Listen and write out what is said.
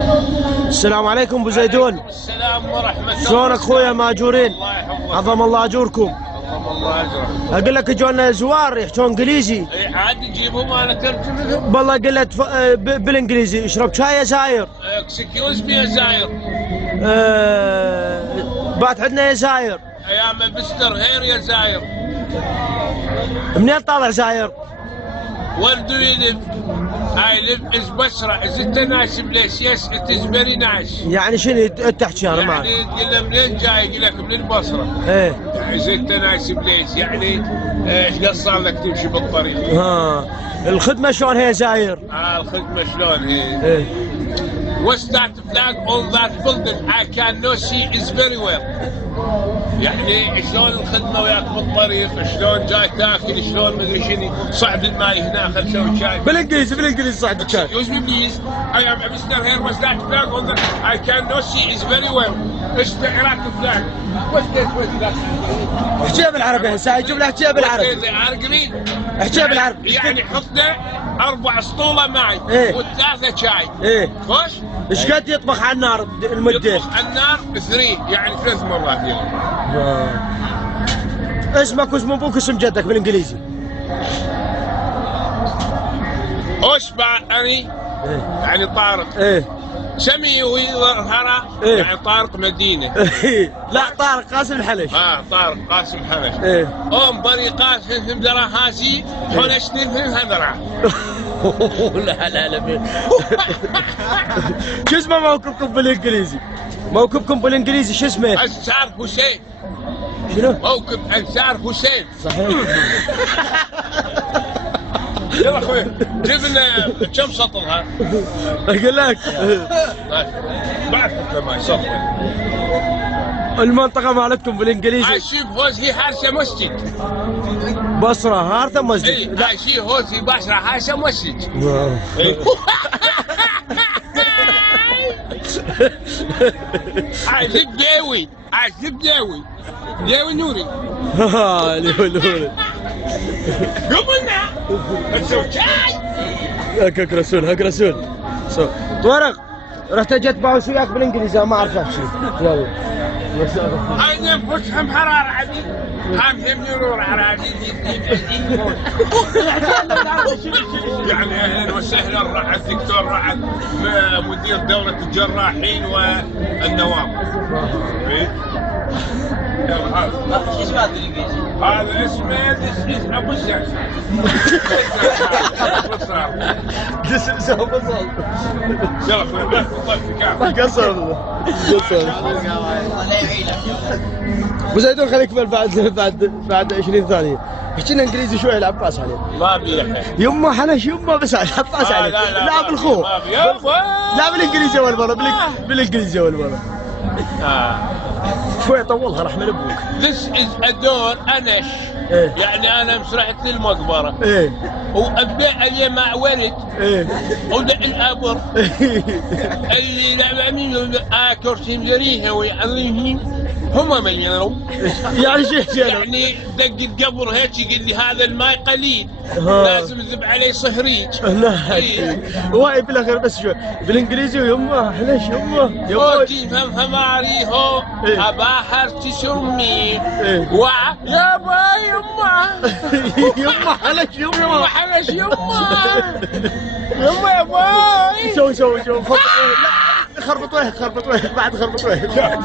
السلام عليكم ابو زيدون. السلام ورحمة الله. شلونك خويا ماجورين؟ الله يحفظك. عظم الله اجوركم. عظم الله اجرك. اقول لك اجونا زوار يحكون انجليزي. اي عاد يجيبهم انا ترجم لهم. والله قلت بالانجليزي اشرب شاي يا زاير. اكسكيوز مي يا زاير. بات عندنا يا زاير. ايام مستر هير يا زاير. منين طالع زاير؟ Where do you live? I live is Basra. Is it a nice place? Yes, it is very nice. يعني شنو تحكي انا معك؟ يعني تقول له منين جاي؟ يقول لك من البصرة. ايه. Is it a nice place? يعني ايش قد صار لك تمشي بالطريق؟ ها الخدمة شلون هي زاير؟ الخدمة شلون هي؟ ايه. What's that flag on that building? I cannot see is very well. يعني شلون الخدمه وياك بالطريق، شلون جاي تاكل، شلون مدري شنو، صعد الماي هنا خل نسوي شاي. بالانجليزي صعد الشاي. Excuse me please. I am Mr. Here. What's that flag on the? I cannot see is very well. ايش تعرف flag? What's that? احكيها بالعربي هسه يجيب لك احكيها بالعربي. عربي؟ احكيها بالعربي. يعني حطنا 4 اسطوله معي و3 شاي. ايه. خوش؟ ايش قد يطبخ على النار المدة؟ يطبخ على النار 3 يعني 3 مرات يوم. اسمك واسم ابوك واسم جدك بالانجليزي. اشبع اني يعني طارق. ايه. سمي وهرى يعني طارق مدينه. لا طارق قاسم الحلش. طارق قاسم حلش. ايه. بري قاسم هم درا هاسي حلشني هم هذرع. لا شو اسمه موكبكم بالانجليزي؟ موكبكم بالانجليزي شو اسمه؟ انسار حسين. شنو؟ موكب انسار حسين. صحيح. يلا اخوي جيب لنا كم سطر ها؟ اقول لك بعد حتى ما سطر. المنطقة مالتكم بالانجليزي. عايشين هوزي هارسة مسجد. بصرة هارثة مسجد. اي عايشين هوزي بصرة هارسة مسجد. عايزك جاوي جاوي نوري. نوري. قبلنا نسوي شاي. هكاك رسول. طارق رحت جت باوس وياك بالانجليزي ما اعرف شيء. يلا. انا بفهم حرارة عدي. هم نور عرادي. يعني اهلا وسهلا رعد الدكتور رعد مدير دورة الجراحين والنوام. شو اسمه بالانجليزي؟ هذا اسمه ابو الشمس. يلا اخوي قصر. الله يعينك. ابو زيدون خليك بعد 20 ثانية. احكي لنا انجليزي شوي العباس عليه. ما ابي يمه حنش يمه بس العباس عليه. لا بالخوف. لا بالانجليزي اول مرة بالانجليزي اول مرة. شوي طولها راح من ابوك. This is a door انش. يعني انا مسرحت للمقبرة. وابدا اللي مع ولد. ودا الابر. اللي لعبوا كرسي مزريها ويعظمهم هم من يروا. يعني شو يعني دق القبر هيك يقول لي هذا الماء قليل لازم نذب عليه صهريج. واي بالاخير بس شوي بالانجليزي ويمه حلش يمه اوكي فماري هو اباحر تسمي يابا يمه حلش يمه يا باي. شو خربط وجهك بعد خربط وجهك.